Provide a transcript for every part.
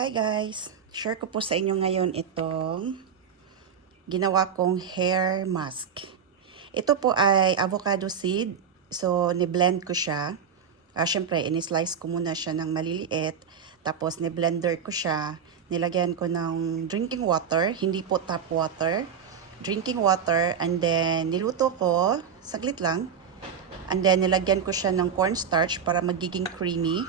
Hi guys! Share ko po sa inyo ngayon itong ginawa kong hair mask. Ito po ay avocado seed. So, ni-blend ko siya. Siyempre, in-slice ko muna siya ng maliliit. Tapos, ni-blender ko siya. Nilagyan ko ng drinking water. Hindi po tap water. Drinking water. And then, niluto ko. Saglit lang. And then, nilagyan ko siya ng cornstarch para magiging creamy.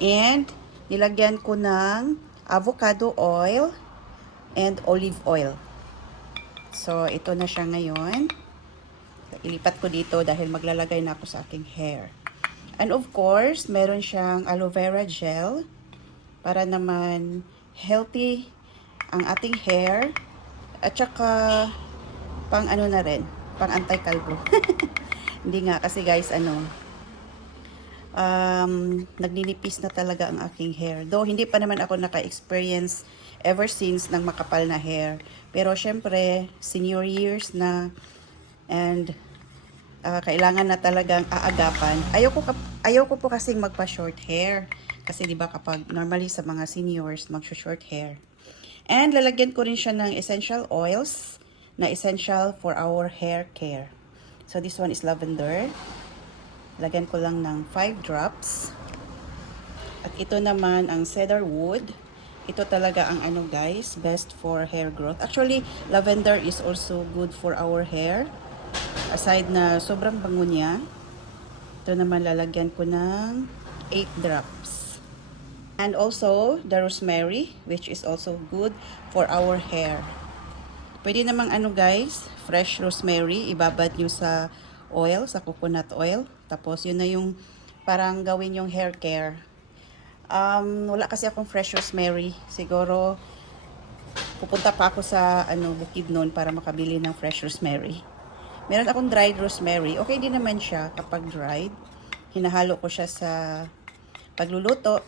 And, nilagyan ko ng avocado oil and olive oil. So, ito na siya ngayon. Ilipat ko dito dahil maglalagay na ako sa aking hair. And of course, meron siyang aloe vera gel para naman healthy ang ating hair. At saka, pang ano na rin, pang anti-kalbo. Hindi nga, kasi guys, nagninipis na talaga ang aking hair. Though, hindi pa naman ako naka-experience ever since ng makapal na hair. Pero, syempre, senior years na and kailangan na talagang aagapan. Ayoko po kasing magpa-short hair. Kasi, di ba, kapag normally sa mga seniors, mag-short hair. And, lalagyan ko rin siya ng essential oils na essential for our hair care. So, this one is lavender. Lagyan ko lang ng 5 drops. At ito naman ang cedar wood. Ito talaga ang guys, best for hair growth. Actually, lavender is also good for our hair. Aside na sobrang bango niya. Ito naman lalagyan ko ng 8 drops. And also, the rosemary, which is also good for our hair. Pwede namang guys, fresh rosemary, ibabad nyo sa oil, sa coconut oil. Tapos, yun na yung parang gawin yung hair care. Wala kasi akong fresh rosemary. Siguro, pupunta pa ako sa bukid noon para makabili ng fresh rosemary. Meron akong dried rosemary. Okay din naman siya kapag dried. Hinahalo ko siya sa pagluluto.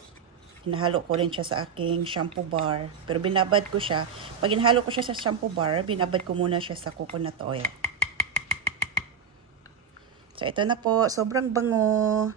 Hinahalo ko rin siya sa aking shampoo bar. Pero binabad ko siya. Pag hinahalo ko siya sa shampoo bar, binabad ko muna siya sa coconut oil. So, ito na po. Sobrang bango.